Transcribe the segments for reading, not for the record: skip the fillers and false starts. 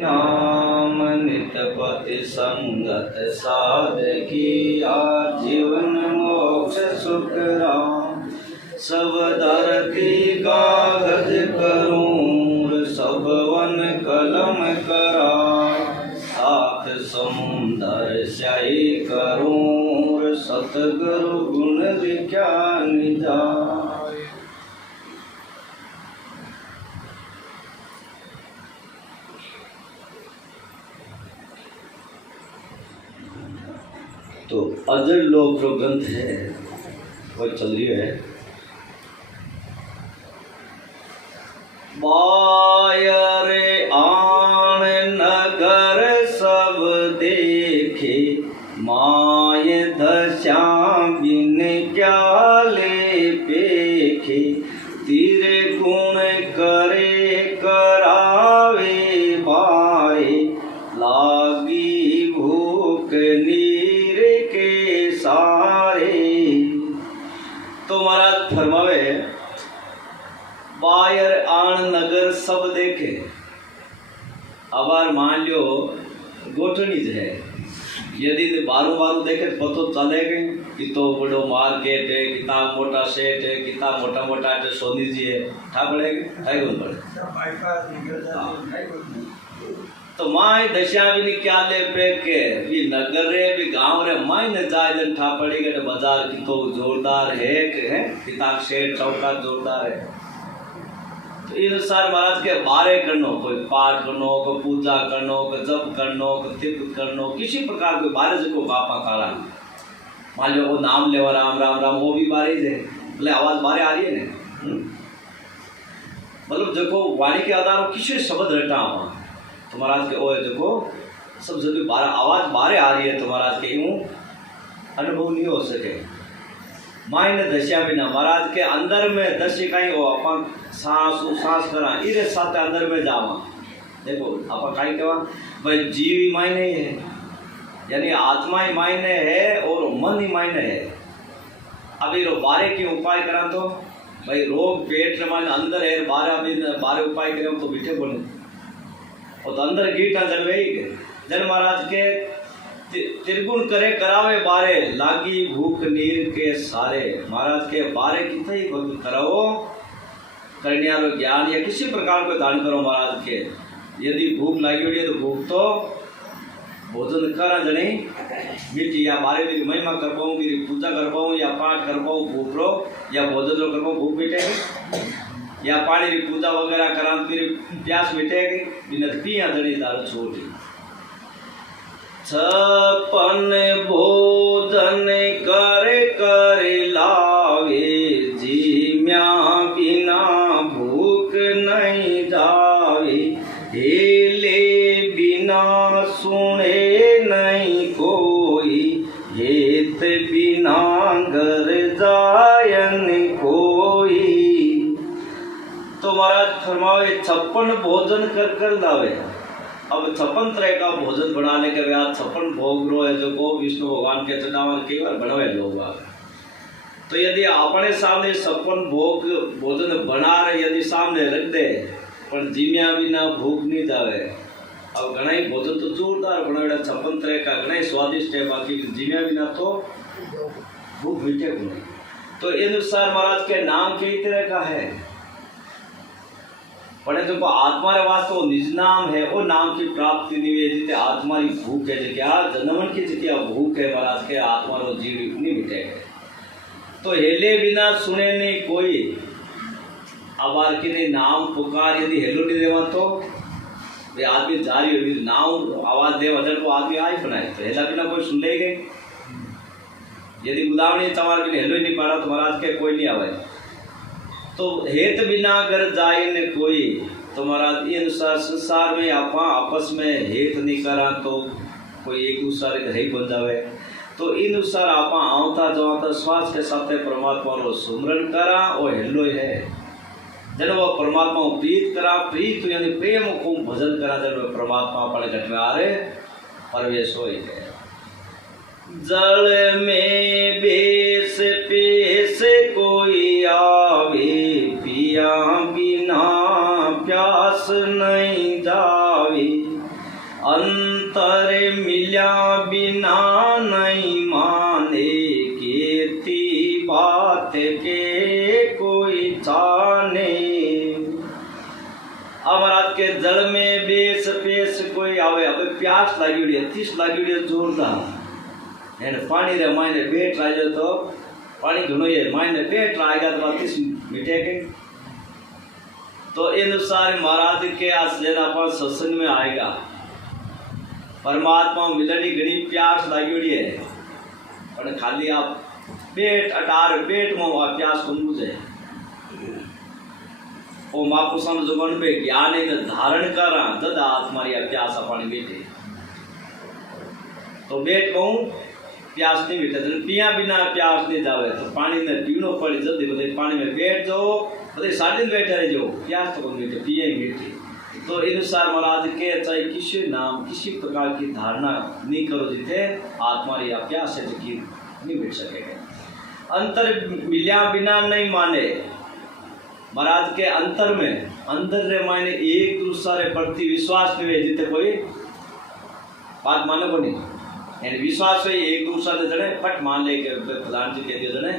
नाम नितपति संगत साधकी आजीवन मोक्ष सुख राम। सब धरती कागज करूँ सब वन कलम करा। सात समुंदर स्याही करूँ सतगुरु गुण विज्ञान जाए। तो अजर लोक जो ग्रंथ है वो चल रही है। बायर आन नगर सब देखे माय दशा बिन क्याले पेखे। तेरे गुण करे करावे बारे लागी भूख नीर के सारे। तो महाराज फरमावे बायर आन नगर सब देखे। अब मान लो गोठनी है, यदि बारू बारू देखे तो पतो चलेगा कि तो बड़ो मार्केट है, कितना मोटा सेट है, कितना मोटा मोटा है सोनी जी है, ठा पड़ेगा ठाई गुण पड़े। तो माय दशा भी क्या ले पे के भी नगर रे भी गांव रे माय न जाय जन ठा पड़ेगा तो बाजार की तो जोरदार है कि है किताब सेट चौका जोरदार है। तो इन अनुसार महाराज के बारे करनो, कोई पाठ करनो, कोई पूजा करनो, कोई जप करनो, कोई तीर्थ करनो, किसी प्रकार कोई बारे जो बापा कारा मान लो वो नाम लेवा राम राम राम वो भी बारे है, बोले आवाज बारे आ रही है ना। मतलब देखो वाणी के आधार किसी शब्द रटा हुआ तो महाराज के ओ देखो सब जब आवाज बारे आ रही है तो महाराज के यूं अनुभव नहीं हो सके। मायने दशा बिना महाराज के अंदर में दश कहीं हो अपन सांस करा इरे साथ अंदर में जावा। देखो अपन कहीं कहवा भाई जीव ही मायने है, यानी आत्मा ही मायने है और मन ही मायने है। अभी रो बारे की उपाय करा तो भाई रोग पेट में अंदर है, बारे उपाय करें तो बीठे बोले और तो अंदर गीटा जलवे ही जन महाराज के त्रिगुण करे करावे बारे लागी भूख नीर के सारे। महाराज के बारे कितने ही भक्ति कराओ करनियारो ज्ञान या किसी प्रकार को दान करो। महाराज के यदि भूख लगी हुई है तो भूख तो भोजन करा जने मिट्टी या बारे की महिमा कर पाऊँ, पूजा कर पाऊँ या पाठ कर पाऊँ भूख रो या भोजन रो कर पाऊँ भूख मिटेगी या पानी की पूजा वगैरह करा फिर प्यास मिटेगी बिना पिया जने दारू छोटी। छपन भोजन कर लावे जीम्या बिना भूख नहीं जावे। हेले बिना सुने नहीं कोई हेत बिना घर जायन कोई। तो महाराज फरमावे 56 भोजन कर लावे। अब 56 तरह का भोजन बनाने के बाद 56 भोग रो है जो को विष्णु भगवान के चढ़ावन कई बार बनवे लोग। तो यदि अपने सामने 56 भोग भोजन बना रहे यदि सामने रख दे पर जीम्या बिना भूख नहीं जावे। अब घना ही भोजन तो जोरदार बनावेड़ा 56 तरह का घना ही स्वादिष्ट है, बाकी जीम्या बिना तो भूख मिटे को नहीं। तो इन अनुसार महाराज के नाम कई तरह का है पढ़े जो आत्मा रे वास्ते निज नाम है वो नाम की प्राप्ति नहीं है। जिते आत्मा की भूख है क्या जन्मन की जितिया भूख है महाराज के आत्मा रो जीव नहीं मिटे। तो हेले बिना सुने नहीं कोई। अब आर के नाम पुकार यदि हेलो नहीं देवा तो वे आदमी जारी हो नाम आवाज दे वजन को आदमी आज बनाए तो हेला बिना कोई सुन लेंगे। यदि बुलावनी तुम्हारे बिना हेलो ही नहीं पाड़ा तो महाराज के कोई नहीं आवे। तो हेत बिना घर जाए न कोई। तो महाराज ये अनुसार संसार में आपा आपस में हेत नहीं करा तो कोई एक दूसरे के ही बन जावे। तो इन अनुसार आपा आवता जाता श्वास के साथ परमात्मा रो सुमरण करा और हेलो है जन वो परमात्मा प्रीत करा। प्रीत यानी प्रेम को भजन करा जन वो परमात्मा पड़े घट में आ रहे परवेश हो है। जल में बेस पेश कोई आवे पिया बिना प्यास नहीं जावे। अंतर मिल्या बिना नहीं माने, केती बात के कोई जाने। महाराज के जल में बेस पेस कोई आवे, अब प्यास लागी है, तीस लागी है जोरदार, एंड पानी रे मायने बेट राजो तो पानी घणो ये मायने बेट राएगा तो 30 मिटेगे। तो इन अनुसार महाराज के आज जन अपन सत्संग में आएगा, परमात्मा मिलनी घणी प्यास लागी है, पर खाली आप पेट अटार पेट में आप प्यास को मुझे ओ महापुरुषों जो मन पे ज्ञान ने धारण करा जद आत्मारी प्यास अपनी बेटे तो बेट कहूँ प्यास नहीं बेटे तो पिया बिना प्यास नहीं जावे तो पानी ने पीनो पड़ी जल्दी बदे पानी में बैठ जाओ बदे साढ़े दिन बैठे रह जाओ प्यास तो कौन बेटे पिया ही बेटे। तो इन अनुसार महाराज के चाहे किसी नाम किसी प्रकार की धारणा नहीं करो जिथे आत्मारी प्यास है की नहीं बैठ सकेगा। अंतर मिल्या बिना नहीं माने, महाराज के अंतर में अंदर रे मायने एक दूसरे प्रति विश्वास नहीं है जिते कोई बात माने को नहीं, यानी विश्वास है एक दूसरे जने पट मान ले के प्रधान जी कह दिया जने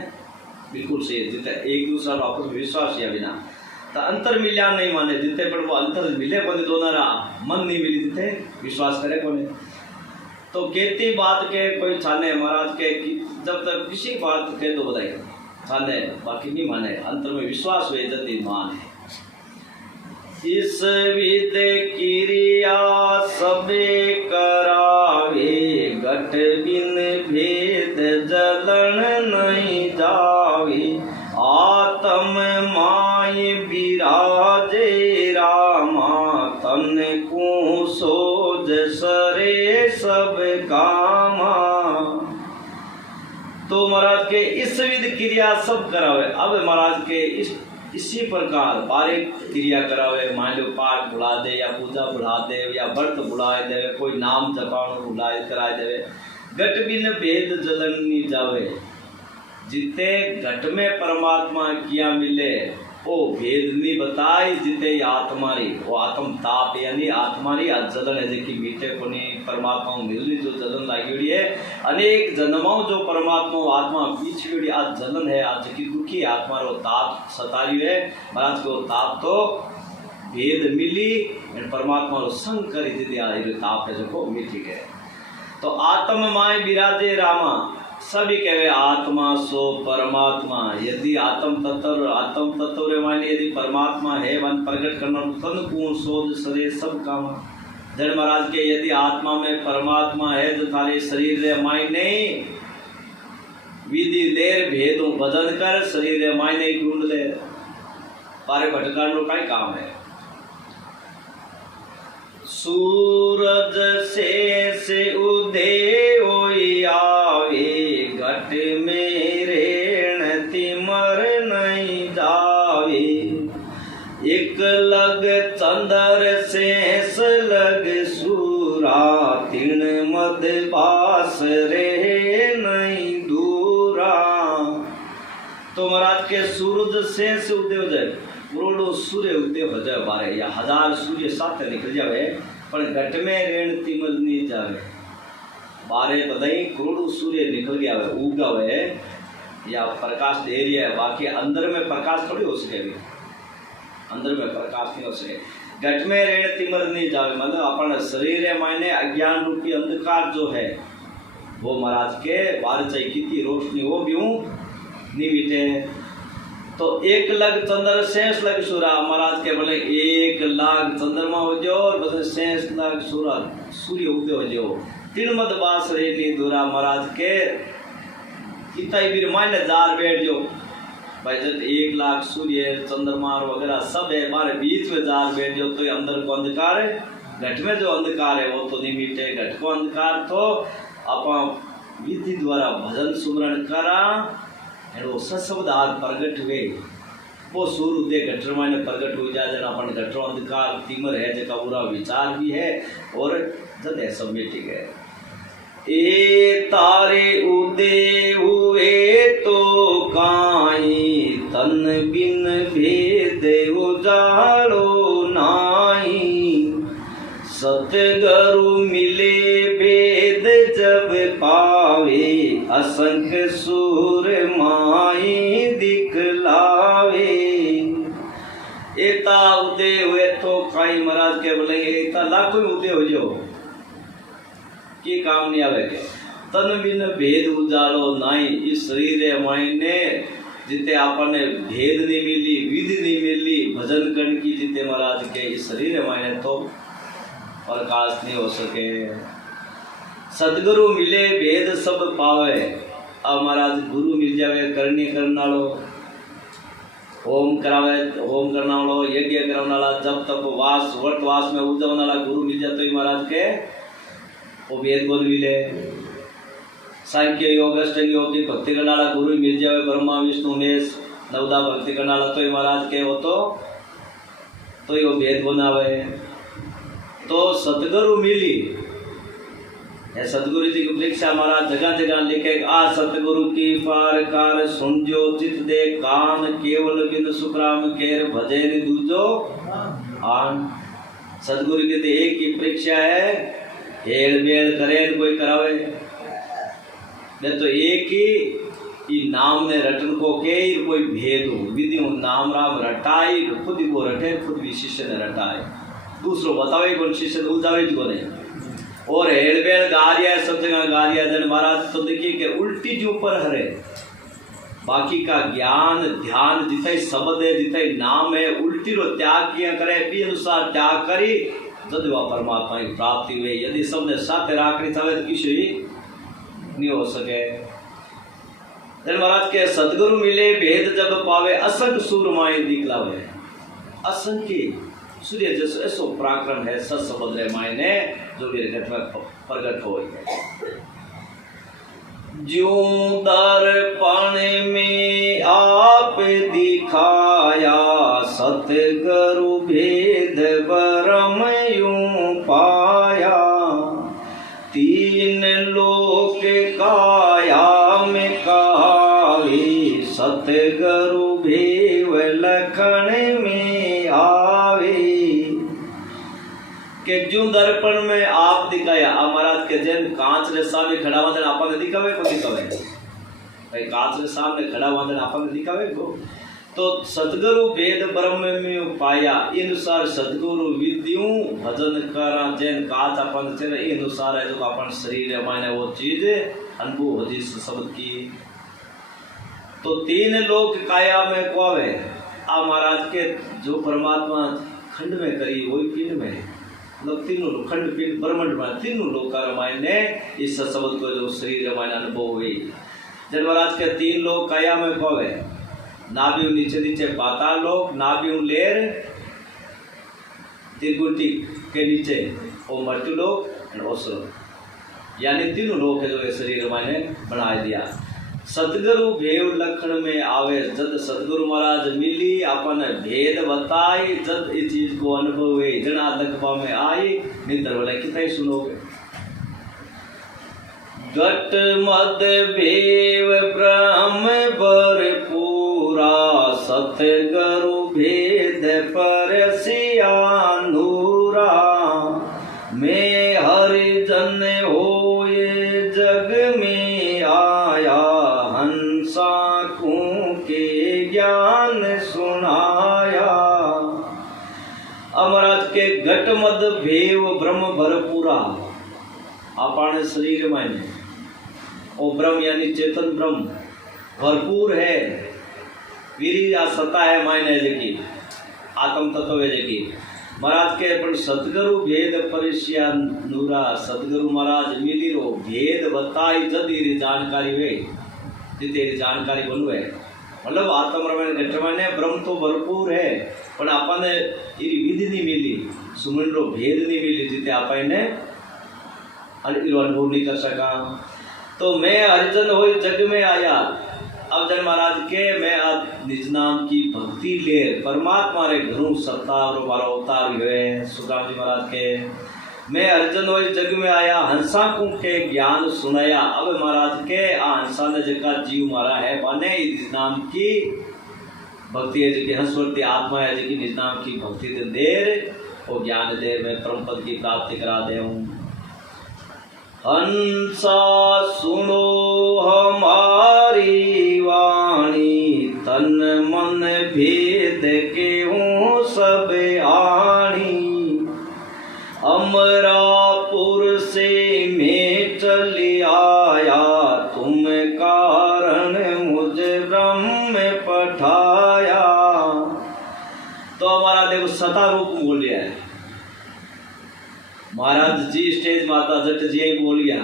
बिल्कुल सही है जिते एक दूसरा आपस में विश्वास है बिना तो अंतर मिल्या नहीं माने जिते पर वो अंतर मिले को दोनों मन नहीं मिली जिते विश्वास करे को नहीं। तो कहती बात के कोई छाने महाराज के जब तक किसी बात के तो बताइए छाने बाकी नहीं माने, अंतर में विश्वास हुए जल्दी मान है। इस विद क्रिया सबे करावे, घट बिन भेद जलन नहीं जावे। आत्म माय विराजे रामा, तन को सोज सरे सब कामा। तो महाराज के इस विध क्रिया सब करावे। अब महाराज के इसी प्रकार बारीक क्रिया करावे, मान लो पाठ बुला दे या पूजा बुला दे या व्रत बुलाए दे, कोई नाम जपानो बुलाए कराए दे। घट बिन भेद जलन नहीं जावे, जिते घट में परमात्मा किया मिले वो भेद नहीं बताई, जिते आत्मारी वो आत्म ताप यानी आत्मारी जलन है जी मीठे को नहीं परमात्मा मिलनी जो जलन लगी है। अनेक जन्मों जो परमात्मा आत्मा पीछे आज जलन है, आज की दुखी आत्मा रो ताप सतारी है। महाराज को ताप तो भेद मिली परमात्मा रो संग करी दीदी ताप है जो मीठी है। तो आत्म माय विराजे रामा, सभी कहे आत्मा सो परमात्मा। यदि आत्म तत्व रे मायने यदि परमात्मा है वन प्रकट करना तन को सोच सरे सब काम। जन महाराज के यदि आत्मा में परमात्मा है तो थारे शरीर रे मायने विधि देर भेदों बदल कर शरीर रे मायने ढूंढ ले, पारे भटकाने का काय काम है। सूरज से उदय होई आवे, घट में रेण तिमर नहीं जावे। एक लग चंदर शेष लग सूरा, तिण मद बास रे नहीं दूरा। तो महाराज के सूरज शेष उदय हो जाए, करोड़ों सूर्य उदय हो जाए बारे या 1000 सूर्य साथ निकल जावे, पर घट में रेण तिमर नहीं जावे। बारे बताई करोड़ों सूर्य निकल गया है उगा हुए या प्रकाश दे रही है, बाकी अंदर में प्रकाश थोड़ी हो सके, अभी अंदर में प्रकाश नहीं हो सके। घट में रेण तिमर नहीं जावे मतलब अपन शरीर मायने अज्ञान रूपी अंधकार जो है वो महाराज के बार चाहिए कितनी रोशनी वो भी नहीं बीते। तो एक लग चंद्र शेष लग सूरा, महाराज के बोले 1 लाख चंद्रमा हो जाओ और बस शेष लग सूर्य उदय हो जाओ। तीन मत बास रेली दूरा, महाराज के इतना ही भी मायने जार बैठ जाओ भाई जब 1 लाख सूर्य चंद्रमा वगैरह सब है हमारे बीच में जार बैठ जाओ तो अंदर को अंधकार है, घट में जो अंधकार है वो तो नहीं मिटे। घट को अंधकार तो आप विधि द्वारा भजन सुमरण करा वो सशब्द आज प्रगट हुए, वो सूर्य उदय घटर मायने प्रगट हो जाए जना अपन घटरो अंधकार तिमर है जका पूरा विचार भी है और जद है सब मिट गए। ए तारे उदय हुए तो काई, तन बिन भेद उजाड़ो नाई। सतगुरु मिले वेद जब पावे, असंख्य सूर माई दिखलावे। एता उदय हुए तो काई महाराज के बोले एता लाखों उदय हो जो की काम नहीं आवे के। तन बिन भेद उजालो नाई, इस शरीर मायने जिते आपने भेद नहीं मिली, विधि नहीं मिली भजन करने की, जिते महाराज के इस शरीर मायने तो प्रकाश नहीं हो सके। सदगुरु मिले भेद सब पावे। अब महाराज गुरु मिल जावे करनी करना लो, होम करावे, होम करना वालो, यज्ञ कराने वाला, जब तक वास वर्तवास में उद्यम वाला गुरु मिल जाए तो ही महाराज के वो वेद बोल मिले। सांख्य योग अष्टांग योग की भक्ति करने वाला गुरु मिल जाए, ब्रह्मा विष्णु महेश नवदा भक्ति करने वाला तो ही महाराज के वो तो ही वो वेद बनावे। तो सतगुरु मिली, सतगुरु जी की परीक्षा महाराज जगह जगह लिखे, आ सतगुरु की पार कार सुनजो, चित दे कान केवल बिन सुखराम केर भजे नि दूजो आन। सतगुरु की तो एक ही परीक्षा है, हेल बेल करे कोई करावे ने, तो एक ही नाम ने रटन को के कोई भेद हो, विधि नाम राम रटाई, खुद ही को रटे, खुद भी शिष्य ने रटाए, दूसरों बतावे कौन शिष्य उजावे को नहीं। और हेलबेल गारिया सब जगह गारिया जन महाराज तो देखिए कि उल्टी जो ऊपर हरे, बाकी का ज्ञान ध्यान जिते शब्द है जिते नाम है उल्टी रो त्याग किया करे, भी अनुसार त्याग करी जब वह परमात्मा की प्राप्ति हुई। यदि सबने साथ राखनी चाहे तो किसी नहीं हो सके। जन महाराज के सदगुरु मिले भेद जब पावे, असंख्य सूरमाएं दिखलावे। असंख्य सूर्य जैसे ऐसो पराक्रम है सत शब्द है मायने जो मेरे घट में प्रकट हो। ज्यों दर्पण में आप दिखाया, सतगुरु भेद ब्रह्म यूं पाया। तीन लोक काया में कहावे, सतगुरु भेव लखन में आवे। के जो दर्पण में आप दिखाया, आप महाराज के जैन कांच रे सामने खड़ा हुआ आपा ने दिखावे को दिखावे भाई, कांच रे सामने खड़ा हुआ आपा ने दिखावे को। तो सतगुरु भेद ब्रह्म में पाया, अनुसार सतगुरु विद्यु भजन करा, जैन कांच अपन चले अनुसार है जो अपन शरीर है माने वो चीज अनुभव हो जिस शब्द की। तो तीन लोक काया में कोवे, आ महाराज के जो परमात्मा खंड में करी वही पिंड में, मतलब तीनों खंड पिंड ब्रह्मांड में तीनों लोक का रामायण ने इस शब्द को जो शरीर रामायण अनुभव हुई। जन महाराज के तीन लोक काया में कोवे, नाभि नीचे नीचे पाताल लोक, नाभि लेर त्रिगुटी के नीचे वो मृत्यु लोक और असुर, यानी तीनों लोक है जो शरीर रामायण ने बना दिया। सतगुरु भेव लखन में आवे, जद सतगुरु महाराज मिली अपन भेद बताई, जद इस चीज को अनुभव हुए जना लखपा में आई, निंदर वाले कितने सुनोगे। घट मद भेव ब्रह्म भरपूरा, सतगुरु भेद परसिया नूरा। मैं हरिजन होए जग में आया, हंसाकू के ज्ञान सुनाया। महाराज के घट मद भेव ब्रह्म भरपूरा, अपने शरीर में वो ब्रह्म यानी चेतन ब्रह्म भरपूर है, वीर सत्ता है मायने जकी आत्म तत्व है जकी। महाराज के पर सतगुरु भेद परिश्या नूरा, सतगुरु महाराज मिली रो भेद बताई जदी जानकारी वे जिते जानकारी बनवे, मतलब आत्म रमण घटमने ब्रह्म तो भरपूर है पर अपन विधि नहीं मिली, सुमन रो भेद नहीं मिली जिते आपने अनुभव नहीं कर सका। तो मैं हरिजन हो जग में आया, अब जन महाराज के मैं अब निज नाम की भक्ति ले परमात्मा रे घरों सत्ता और मारा अवतार हुए सुखराम जी महाराज के। मैं हरिजन हो जग में आया, हंसा को के ज्ञान सुनाया। अब महाराज के आ हंसा ने जका जीव मारा है पाने निज नाम की भक्ति है जी हंसवर्ती आत्मा है जी निज नाम की भक्ति दे देर वो ज्ञान दे, मैं परम पद की प्राप्ति करा दे। हंसा सुनो हमारी वाणी, तन मन भेद के हूँ सब आणी। अमरापुर से मैं चली आया, तुम कारण मुझे ब्रह्म पठाया। तो हमारा देखो सता रूप बोलिया है महाराज जी, स्टेज माता जट जी बोलिया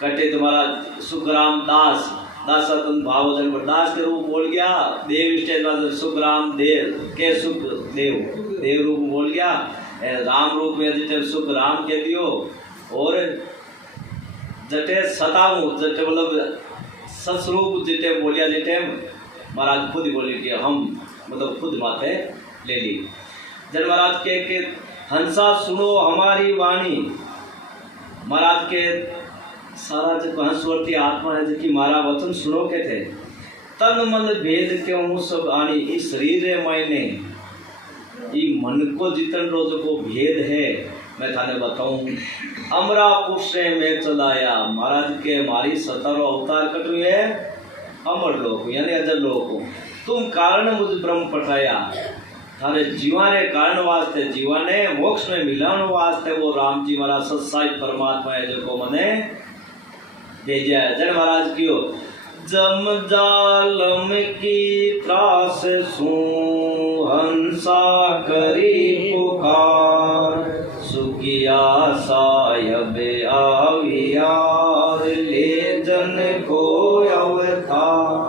कटे तुम्हारा सुखराम दास दासरतन भावजन दास के रूप बोल गया। देव स्टेज माता सुखराम देव के सुख देव देव रूप बोल गया। राम रूप में जटे सुख राम के दियो, और जटे सताऊ जटे मतलब सस्वरूप जटे बोलिया, जटे महाराज खुद बोले कि हम मतलब खुद माथे ले ली। जन महाराज के हंसा सुनो हमारी वाणी, महाराज के सारा जो हंसवर्ती आत्मा है जो मारा वचन सुनो के थे। तन मन भेद के हूँ सब आनी, इस शरीर मैंने ये मन को जितन रोज को भेद है मैं थाने बताऊं। अमरापुर से मैं चलाया, महाराज के मारी 17 अवतार कटुए है अमर लोक यानी अजर लोक। तुम कारण मुझ ब्रह्म पठाया, थारे जीवाने कारण वास्ते जीवाने मोक्ष में मिलाने वास्ते वो राम जी महाराज सत्साई परमात्मा है जो को मने भेजा है। जन महाराज क्यों जम जालम की त्रास सू हंसा करी पुकार, सुखिया सायब आवियार ले जन को अवतार।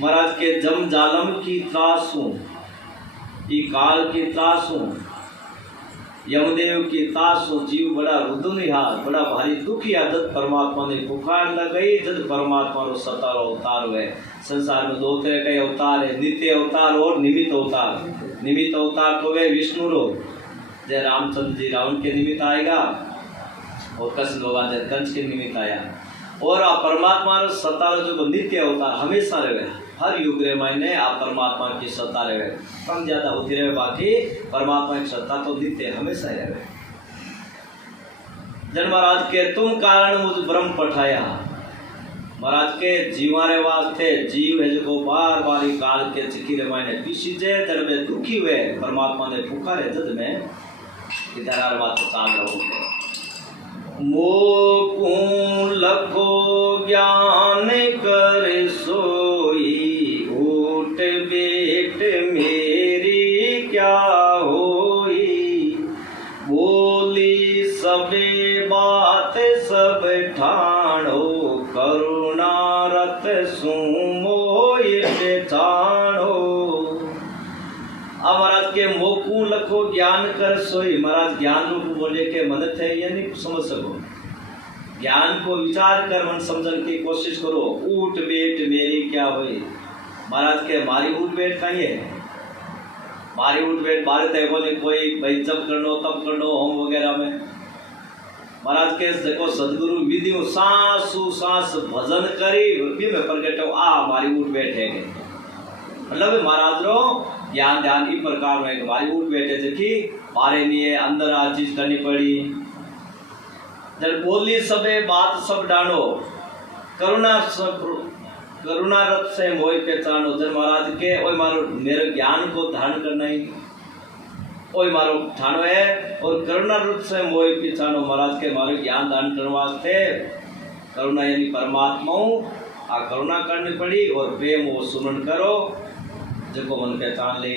महाराज के जम जालम की त्रासू, ये काल की त्रासू, यमदेव की तासो, जीव बड़ा रुदुनिहार बड़ा भारी दुखी जब परमात्मा ने पुकार न गई, जब परमात्मा रो 17 अवतार हुए। संसार में 2 तरह के अवतार है, नित्य अवतार और निमित्त अवतार। निमित्त अवतार तो वे विष्णु रो, जय रामचंद्र जी रावण के निमित्त आएगा, और कृष्ण भगवान जय कंस के निमित्त आया। और परमात्मा रो 17 जो नित्य अवतार हमेशा रहे, हर युग रे मायने आप परमात्मा की सत्ता रहे, कम ज्यादा होती रहे, बाकी परमात्मा की सत्ता तो नित्य हमेशा रहे। जन महाराज के तुम कारण मुझ ब्रह्म पठाया, महाराज के जीवारे वास्ते जीव है जो बार बार काल के चिकी रे मायने पीछी जे जड़ में दुखी हुए, परमात्मा ने पुकारे जद में इधर बात चाल रहो। मोकू लखो ज्ञान कर सोई, ऊट बेट मेरी क्या होई। बोली सबे बात सब ठाणो, करुणा रत सू मोय बेचाणो। अब महाराज के मोकू लखो ज्ञान कर सोई, महाराज ज्ञान रूप बोले के मन थे ये नहीं समझ सको, ज्ञान को विचार कर मन समझने की कोशिश करो। ऊट बेट मेरी क्या हुई, महाराज के मारी ऊट बेट कहीं है, मारी ऊट बेट बारे तय बोले कोई भाई जब करनो तब करनो होम वगैरह में। महाराज के देखो सदगुरु विधि सांसु सांस भजन करी भी में प्रगट आ मारी ऊट बेट है, मतलब महाराज रो ज्ञान ध्यान इस प्रकार में हमारी उठ बैठे थे कि मारे लिए अंदर आ चीज करनी पड़ी। जब बोली सबे बात सब डालो, करुणा रथ से मोह पहचानो। जब महाराज के ओए मारो मेरे ज्ञान को धारण करना ही ओए मारो ठानो है, और करुणा रथ से मोह पहचानो। महाराज के मारो ज्ञान धारण करने वास्ते करुणा यानी परमात्मा आ करुणा करनी पड़ी, और प्रेम वो सुमन करो जिनको मन पहचान ले।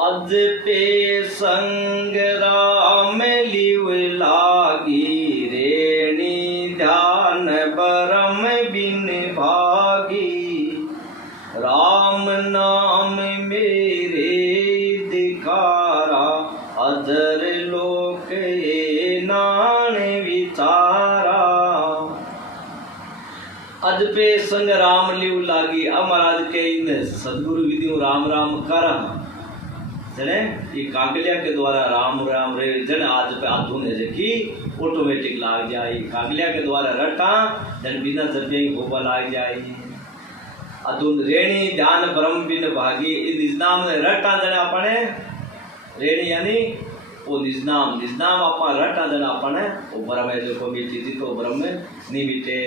अज पे संग राम लिव लागी, रेणी ध्यान बरम बिन भागी। राम नाम मेरे दिखारा, अजर लोक नान विचारा। अज पे संग राम लिव लागी, अब महाराज के इन सदगुरु विधि राम राम कर जने ये कागलिया के द्वारा राम राम रे जन आज पे आधुन है कि ऑटोमेटिक लाग जाए, कागलिया के द्वारा रटा जन बिना जपे ही होबा लाग जाए। अधुन रेणी ध्यान ब्रह्म बिन भागी निज नाम ने रटा जने अपने रेणी यानी वो निज नाम अपा रटा जने अपने वो ब्रह्म है जो को मिटी थी तो ब्रह्म नहीं मिटे।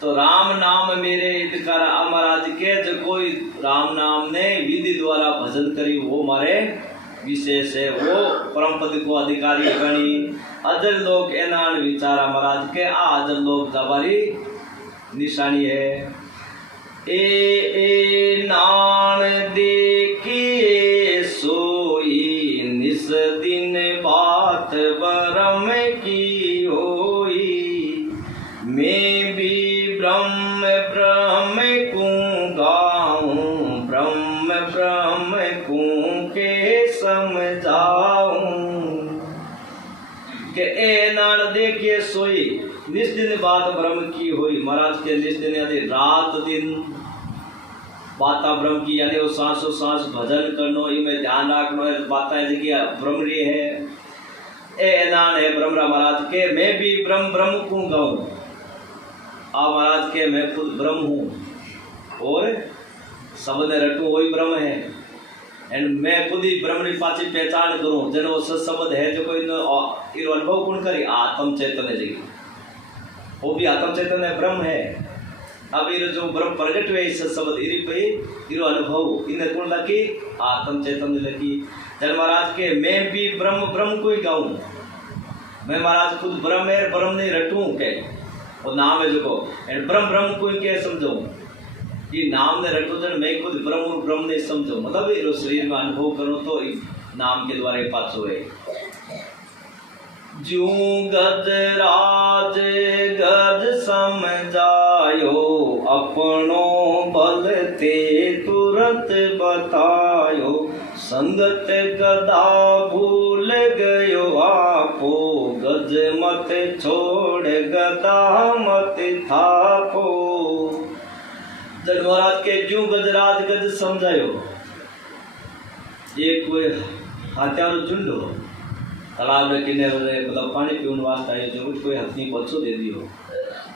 तो राम नाम मेरे इतकार अमराज के जो कोई राम नाम ने विधि द्वारा भजन करी वो मारे विशेष है, वो परम पद को अधिकारी गणी। अजर लोग एनान विचारा महाराज के आ अजर लोग जबारी निशानी है। ए नान देखिए सोई निस दिन बात बरम की होई। मैं भी ब्रह्म ब्रह्म को गाऊं ब्रह्म को के समझाऊं के ए नान देखिए सोई निस दिन बात ब्रह्म की हुई। महाराज के निस दिन यानी रात दिन बाता ब्रह्म की यानी वो सांसों सांस भजन करनो इनमें ध्यान रखनो है बाता जगह ब्रह्म री है। ए नान है ब्रह्म महाराज के मैं भी ब्रह्म को गाऊं। आ महाराज के मैं खुद ब्रह्म हूँ और सबने रटू वही ब्रह्म है एंड मैं खुद ही ब्रह्म की पाची पहचान करूं जन वो सत्सबद है जो कोई इरो अनुभव कौन करी आत्म चैतन्य जगी वो भी आत्म चैतन्य ब्रह्म है। अब इरो जो ब्रह्म प्रगट हुए इस सत्सबद इरी पे इरो अनुभव इन्हें कौन लगी आत्म चैतन्य लगी। जन महाराज के मैं भी ब्रह्म को ही गाऊं। मैं महाराज खुद ब्रह्म है ब्रह्म नहीं रटूं के वो नाम है जो को एंड ब्रह्म को ही क्या समझो ये नाम ने रटो जन मैं खुद ब्रह्म ने समझो मतलब इरो शरीर में अनुभव करो तो नाम के द्वारा पाछो है। जू गज राज गज समझायो अपनो बल ते तुरंत बतायो। संगत गदा भूल गयो आपो गज मत छोड़ गदा मत थापो। जन महाराज के जू गजराज गज समझायो ये कोई हाथियार झुंड हो तालाब में किनारे मतलब पानी पीने वास्ते आयो जो कोई हथनी बच्चो दे दियो।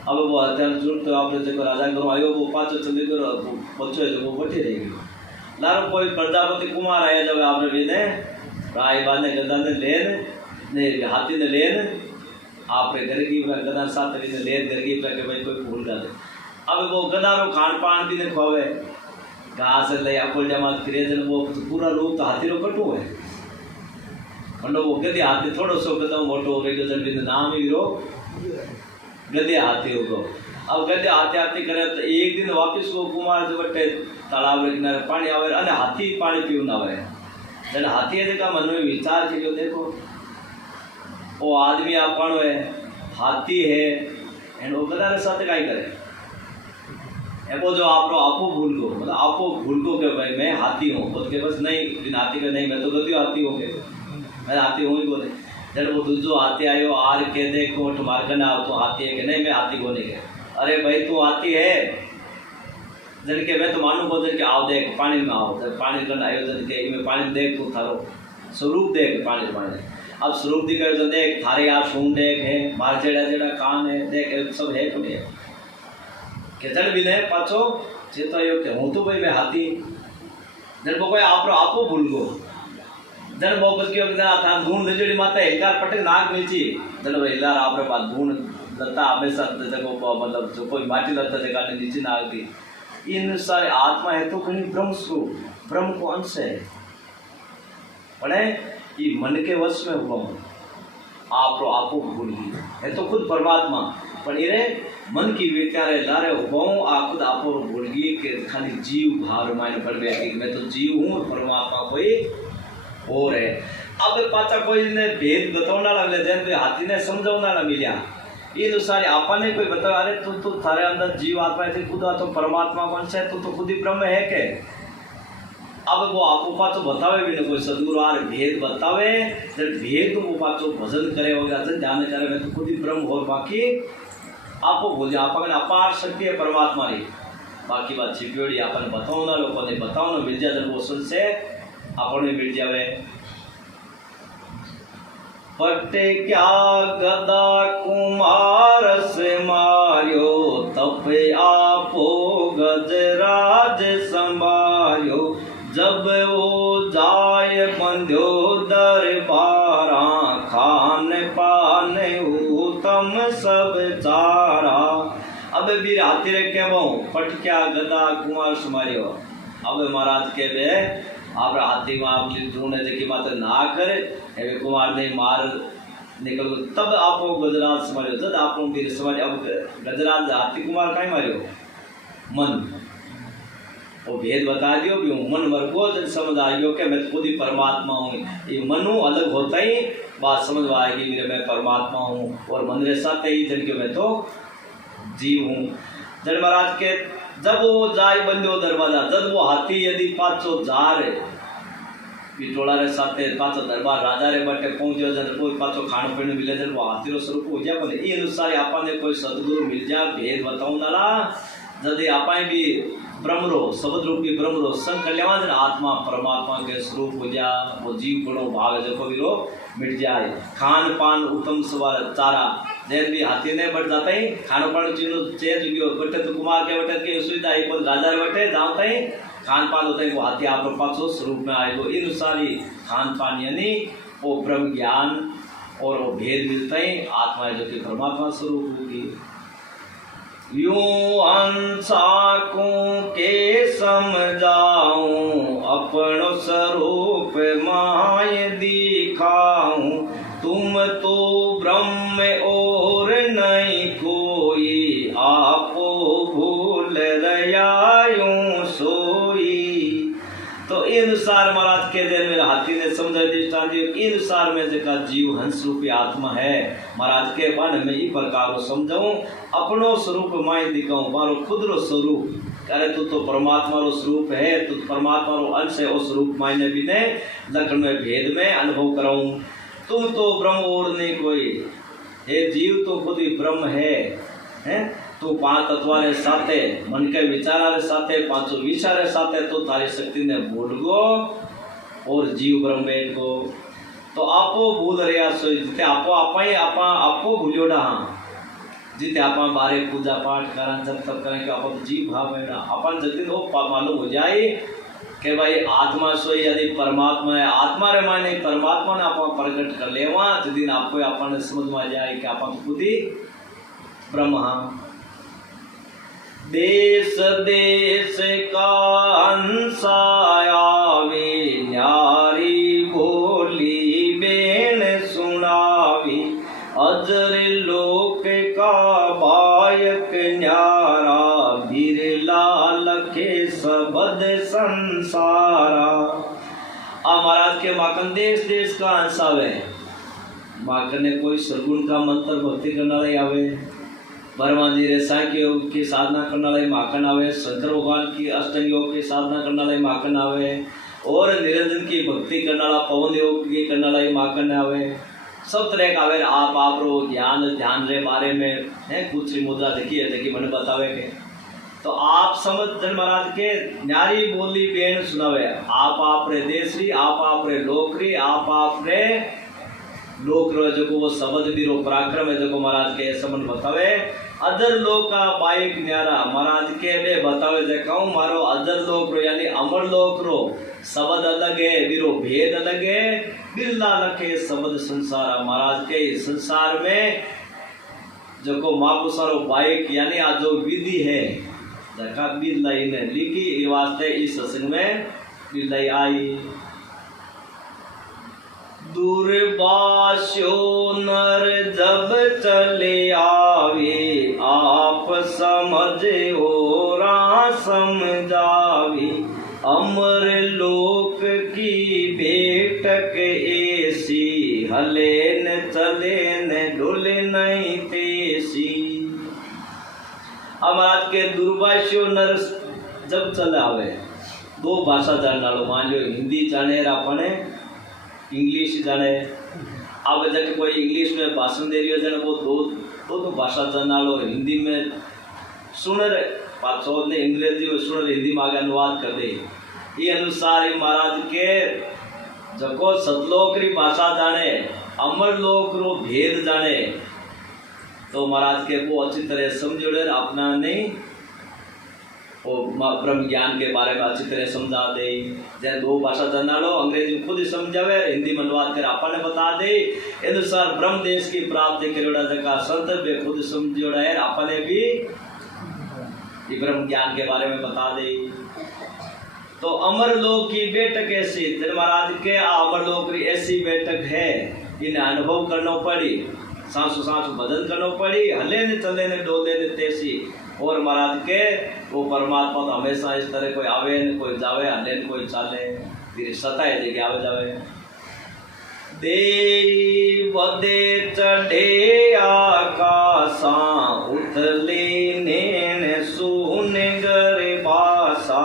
अब वो हथियार झुंड तो आपने जो राजा करो आयो वो पाचो चंदी करो बच्चो है जो वो बैठे रहेगी लारो कोई प्रजापति कुमार आया जब आपने भी राय बाने गदा ने लेन ने हाथी ने लेन आपने घर की गदा साथ ने लेन घर की पे भाई कोई भूल कर दे। अब वो गदारो खान पान भी ने खोवे घास ले अकोल जमा करे जन वो पूरा रूप तो हाथी रो कटू है मतलब वो गदे हाथी थोड़ो सो गदा मोटो हो गयो जन बिन नाम ही रो गदे हाथी हो। अब गदे हाथी करे तो एक दिन वापस वो कुमार जो बटे तालाब रे किनारे पानी आवे अने हाथी पानी पीवन आवे जन हाथी है का मन में विचार कियो देखो वो आदमी आपणो है हाथी है एंड वो गदा रे साथ काई करे एपो जो आपो भूल को मतलब आपो भूल को के भाई मैं हाथी हूँ खुद के बस नहीं बिन हाथी का नहीं मैं तो गद्दी हाथी हूँ के मैं हाथी हूँ ही बोले। जब वो दूसरो हाथी आयो आर के दे कोट मार कर ना तो हाथी है कि नहीं मैं हाथी को नहीं के अरे भाई तू हाथी है जन के मैं तो मानू बोल के आओ देख पानी में आओ जब पानी कर आयो जन के मैं पानी में देख तू थारो स्वरूप देख पानी पानी अब स्वरूप दिखाओ जो देख थारे आप सूंड देख है मार जेड़ा जेड़ा कान है देख सब है कुछ है के जन भी ने पाछो चेतो यो के हूं तो भाई मैं हाथी जन को कोई आपो भूल गो जन वो बस के था धून लेजड़ी माता हेकार पटे नाग नीची जन भाई लार आपरे पास धून लता हमेशा जगह मतलब जो कोई माटी लता जगह ने नीचे ना आती इन सारे आत्मा है तो कहीं ब्रह्म स्वरूप ब्रह्म को अंश है पढ़े ये मन के वश में हुआ आपो भूल गई है तो खुद परमात्मा पर ये मन की विचारे लारे हुआ आ खुद आपो भूल गई कि खाली जीव भाव मायने पड़ गया कि मैं तो जीव हूँ और परमात्मा कोई और है। अब पाचा कोई ने भेद बताना लगे जैसे हाथी ने समझाना ना मिलिया ये तो सारे आपा ने कोई बता अरे तू तो थारे अंदर जीव आत्मा है खुद तो परमात्मा कौन सा है तू तो खुद ही ब्रह्म है के। अब वो आपको पाचो बतावे भी नहीं कोई सदगुरु आर भेद बतावे जब भेद वो पाचो भजन करे वगैरह जन ध्यान करे मैं तो खुद ही ब्रह्म और बाकी आपको भूल जाए आप अपार शक्ति है परमात्मा री बाकी बात छिपियोड़ी आपने बताओ ना लोगों ने बताओ ना मिल जाए जब वो सुन से अपने मिल जावे पटे क्या गदा कुमार से मार्यो, तप आपो गजराज संभार्यो। जब वो जाय बंध्यो दरबारा, खान पान उत्तम सब चारा। अब बीर हाथी रे कहवो पट क्या गदा कुमार से मार्यो। अब महाराज के वे आप हाथी में आप ढूंढे देखी मात्र ना करे हे कुमार ने मार निकल, तब आपो गजराज मार्यो। जब आपो बीर समाज अब गजराज हाथी कुमार काई मार्यो मन, वो भेद बता दियो भी मन मरको जब समझ आइयो कि मैं खुद ही परमात्मा हूँ। ये मनु अलग होता ही बात समझ आएगी मेरे मैं परमात्मा हूँ, और मन रे साथ ही जन के मैं तो जीव हूँ। जन महाराज के जब वो जाय बंदो दरवाजा, जब वो हाथी यदि पाछो जा रे बिटोला रे साथे पाछो दरबार राजा रे बटे पहुंचो, जन कोई पाछो खाण पीण मिले, जन वो हाथी रो स्वरूप हो जाए। पर ये अनुसार आपने कोई सदगुरु मिल जाए भेद बताऊं नाला, यदि आपने भी ब्रह्म रो शब्द रूपी ब्रह्म रो संग कर लेवा, जन आत्मा परमात्मा के स्वरूप हो जा, वो जीव गुणों भाग जको भी रो मिट जाए। खान पान उत्तम सवार चारा, जैन भी हाथी ने बढ़ जाता ही खान पान चीनो चेंज गयो बटे तो कुमार के बटे के सुविधा एक राजा रे बटे जाता ही खान पान होता है, वो हाथी आप पाछो स्वरूप में आएगो। इन अनुसारी खान पान यानी वो ब्रह्म ज्ञान और वो भेद मिलता ही आत्मा जो कि परमात्मा स्वरूप होगी। यूं अंसाकों के समझाऊं, अपनो स्वरूप माय दिखाऊं। तुम तो ब्रह्म और नहीं कोई, आपो भूल रयायूं सोई। तो इन अनुसार महाराज के दिन मेरे हाथी ने समझा दृष्टांत इन अनुसार में जका जीव हंस रूपी आत्मा है महाराज के मन में ई प्रकार समझाऊं, अपनो स्वरूप माय दिखाऊं, मारो खुद रो स्वरूप। अरे तू तो परमात्मा रो स्वरूप है, तू परमात्मा रो अंश है, उस स्वरूप मायने भी ने लक्षण में भेद में अनुभव कराऊं। तुम तो ब्रह्म और नहीं कोई, हे जीव तो खुद ही ब्रह्म है? तू पांच तत्वा रे साथे मन के विचारा रे साथे पांचों विचार रे साथे तो थारी शक्ति ने भूल गो और जीव ब्रह्म बैठ गो। तो आपो भूल रहा सो जिते आपो आपो भूल्योड़ा, जिते आपा बारे पूजा पाठ करा जब तब करें कि आप जीव भाव है ना अपन जल्दी तो मालूम हो जाए कि भाई आत्मा सोई यदि परमात्मा है, आत्मा रे माने परमात्मा ने आप प्रकट कर लेवा, जिस दिन आपको अपन समझ में आ जाए कि आप खुद ही ब्रह्म। देश देश का अंसायावे, न्यारी बोली बेन सुनावी। अजर लोक का बायक न्यारा, बिरला लखे सबद संसारा। महाराज के माखन देश देश का अंश आवे, माखन ने कोई सरगुण का मंत्र भक्ति करने वाले आवे, ब्रह्मा जी रे सांख्य योग की साधना करने वाले माखन आवे, शंकर भगवान की अष्टांग योग की साधना करने वाले माखन आवे, और निरंजन की भक्ति करने वाला पवन योग की करने वाला माखन आवे। सब तरह का आवे। आप रो ज्ञान ध्यान रे बारे में है कुछ मुद्रा देखिए मैंने बतावे के तो आप समझ जन महाराज के न्यारी बोली बेन सुनावे। आप रे देश री, आप रे लोक री, आप रे लोक रो जो वो शब्द भी रो पराक्रम है जो महाराज के संबंध बतावे। अदर लोक का बाइक न्यारा महाराज के वे बतावे जकाऊं मारो अदर लोक रो यानी अमर लोक रो शब्द अलग है, बिरो भेद अलग है। बिरला लखे शब्द संसार महाराज के संसार में जो को महापुरुषो बाइक यानी आज जो विधि है जका बिरलाई ने लिखी ये वास्ते इस सत्संग में बिरलाई आई। दुर्भाष्यो नर जब चले आवे, आप समझे हो रा समझावे। अमर लोक की बेटक ऐसी, हले न चले न डुले नहीं तेसी। महाराज के दुर्भाष्यो नर जब चले आवे, दो भाषा जानने वालों मान लो हिंदी जाने अपने इंग्लिश जाने। अब जब कोई इंग्लिश में भाषण दे रही हो जाने वो दो भाषा जानना लो, हिंदी में सुन रहे पाचो ने अंग्रेजी में सुन रहे हिंदी में आगे अनुवाद कर दे। ये अनुसार महाराज के जको सतलोक री भाषा जाने अमर लोक रो भेद जाने तो महाराज के वो अच्छी तरह समझोड़े अपना नहीं वो ब्रह्म ज्ञान के बारे में अच्छी तरह समझा दे। जैसे दो भाषा जानना लो, अंग्रेजी खुद ही समझावे, हिंदी में अनुवाद कर आपने बता दे। अनुसार ब्रह्म देश की प्राप्ति करेड़ा जगह संत भी खुद समझोड़ा है, आपने भी ब्रह्म ज्ञान के बारे में बता दे। तो अमर लोक की बैठक ऐसी जन महाराज के अमर लोक की ऐसी बैठक है, इन्हें अनुभव करना पड़ी, सांसों सांसों बदल करना पड़ी, हले ने चले ने डोले ने तेसी। और महाराज के वो परमात्मा तो हमेशा इस तरह कोई आवे न कोई जावे, हले न कोई चाले, फिर सताए दे के आवे जावे। दे बदे चढ़े आकाशा उथले ने सुने गरबासा,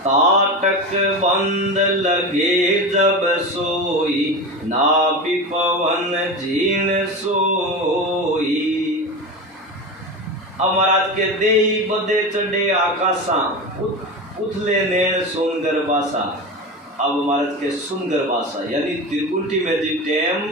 ताटक बंद लगे जब सोई, नाभि पवन झीण सोई। अब महाराज के देई बदे चढ़े आकाशा उथले नैन सुन गरबासा। अब महाराज के सुन गरबासा यानी त्रिकुटी में जी टेम